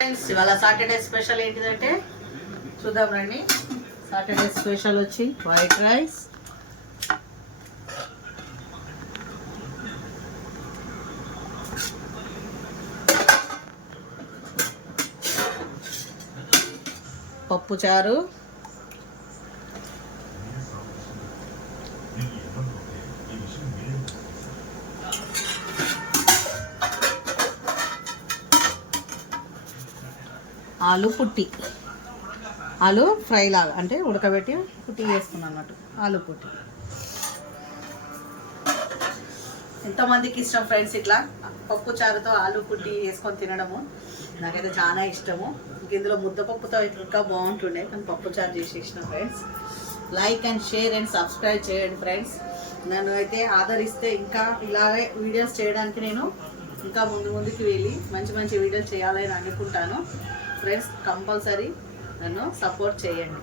Friends ఇవాళ Saturday special ఏంటిదంటే చూద్దాం రండి. సాటర్డే స్పెషల్ వచ్చి వైట్ రైస్, పప్పు చారు, ఆలు పుట్టి, ఆలు ఫ్రై లాగా అంటే ఉడకబెట్టి పుట్టి వేసుకున్నాను అన్నట్టు. ఆలు పుట్టి ఎంతమందికి ఇష్టం ఫ్రెండ్స్ ఇట్లా పప్పు చారుతో ఆలు పుట్టి వేసుకొని తినడము? నాకైతే చాలా ఇష్టము. ఇంక ఇందులో ముద్దపప్పుతో ఇంకా బాగుంటుండే, కానీ పప్పు చారు చేసేసిన friends. Like and share and subscribe చేయండి ఫ్రెండ్స్. నన్ను అయితే ఆదరిస్తే ఇంకా ఇలాగే వీడియోస్ చేయడానికి నేను ఇంకా ముందుకు వెళ్ళి మంచి మంచి వీడియోలు చేయాలని అనుకుంటాను ఫ్రెండ్స్. కంపల్సరీ నన్ను సపోర్ట్ చేయండి.